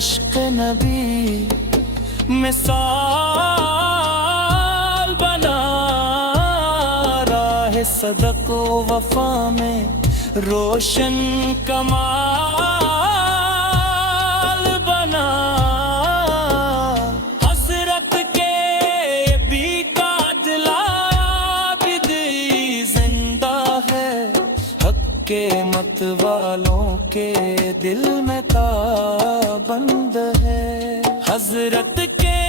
عشق نبی مثال بنا، راہ صدق و وفا میں روشن کمال بنا۔ حضرت کے بھی قاتل عابد زندہ ہے، حق کے مت والوں کے دل میں تابند ہے۔ حضرت کے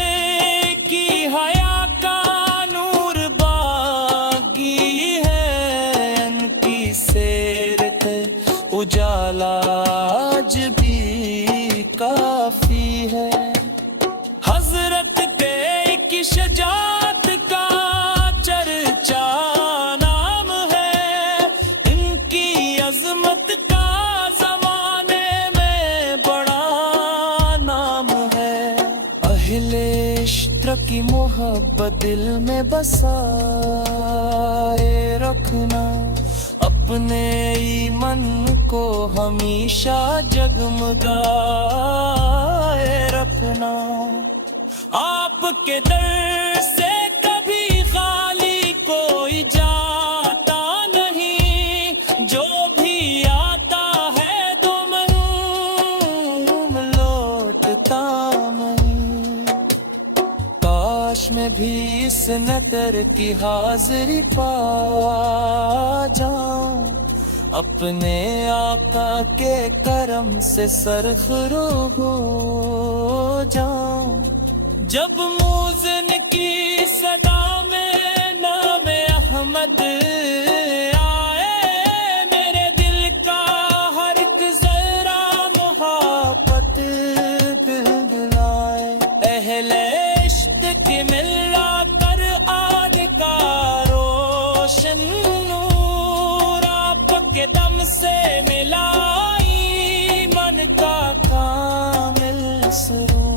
کی حیا کا نور باقی ہے، ان کی سیرت اجالا آج بھی کافی ہے۔ حضرت کے کی شجاعت کا چرچا نام ہے، ان کی عظمت کا زمانے میں بڑا نام ہے۔ اہل عشق کی محبت دل میں بسائے رکھنا، اپنے ایمان کو ہمیشہ جگمگائے رکھنا۔ آپ کے در سے کبھی خالی کوئی جاتا نہیں، جو بھی آتا ہے دو محروم لوٹتا نہیں۔ کاش میں بھی اس نظر کی حاضری پا جاؤں، اپنے آقا کے کرم سے سرخرو ہو جاؤں۔ جب موذن کی صدا میں نام احمد آئے، میرے دل کا ہر ایک ذرہ محبت دلائے۔ اہل عشق کی ملا کر آج کا روشن نور، آپ کے دم سے ملائی من کا کامل سرور۔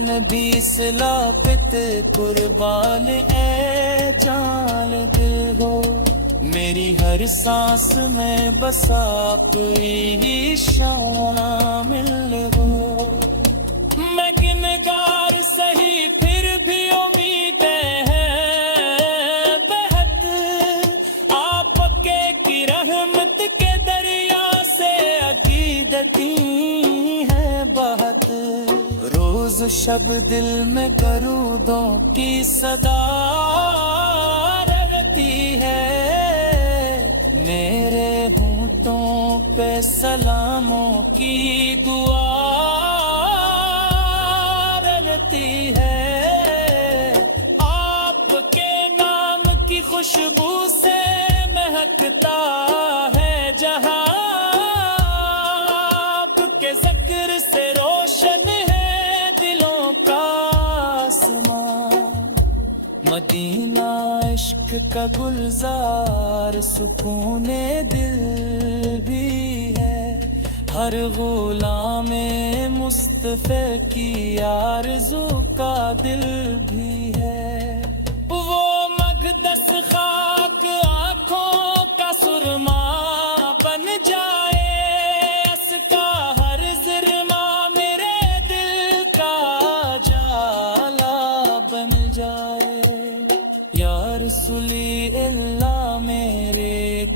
نبی سلاپت قربان اے جان دل ہو، میری ہر سانس میں بس آپ ہی شامل ہو۔ میں گنگار سہی پھر بھی امیدیں ہیں بہت، آپ کے کی رحمت کے دریا سے عقیدتی ہے بہت۔ روز شب دل میں درودوں کی صدا رہتی ہے، میرے ہونٹوں پہ سلاموں کی دعا رہتی ہے۔ آپ کے نام کی خوشبو سے مہکتا ہے جہاں، آپ کے ذکر سے روشن مدینہ عشق کا گلزار سکون دل بھی ہے، ہر غلام مصطفیٰ کی آرزو کا دل بھی ہے۔ وہ مقدس خاک آنکھوں کا سرما بن جائے، اس کا ہر ذرہ میرے دل کا جالا بن جائے۔ یا رسول اللہ میرے